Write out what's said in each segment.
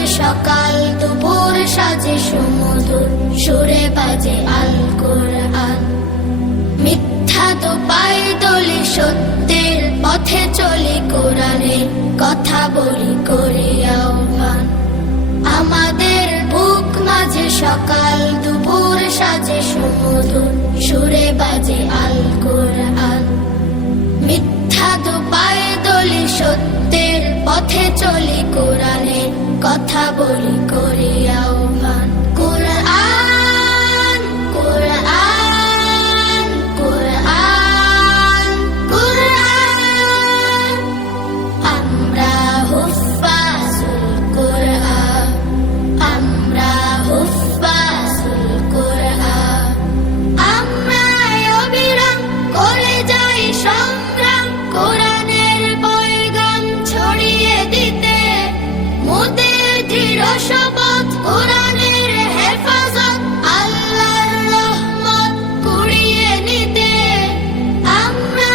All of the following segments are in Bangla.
মাঝে সকাল দুপুর সাজে সুমধুর সুরে বাজে আল কোরআন। মিথ্যা তো পায়ে দলি সত্যের পথে চলি, কোরআনের কথা বলি করে আহ্বান। আমাদের বুক মাঝে সকাল দুপুর সাজে সুমধুর সুরে বাজে আল কোরআন। মিথ্যা তো পায়ে দলি সত্যের পথে চলি, কোরআনের কথা বলি করে আহ্বান। কোরআন কোরআন কোরআন কোরআন, আমরা হুফাজুল কোরআন, আমরা হুফাজুল কোরআন। আমরা অবিরাম করে যাই সংগ্রাম, কোরআনের পয়গাম ছড়িয়ে দিতে। মোদের দৃঢ় শপথ কোরআনের হেফাজত, আল্লাহর রহমত কুড়িয়ে নিতে। আমরা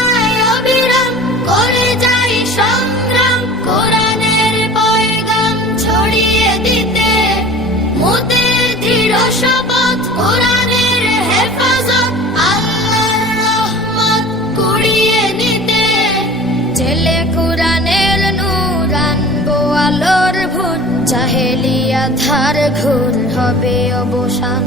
অবিরাম করে যাই সংগ্রাম, কোরআনের পয়গাম ছড়িয়ে দিতে। মোদের দৃঢ় শপথ কোরআনের হেফাজত, আল্লাহর রহমত কুড়িয়ে নিতে। ছেলে কোরআনের নূর আনবো আলোর ভোর, জাহেলিয়া ধার ঘোর হবে অবসান।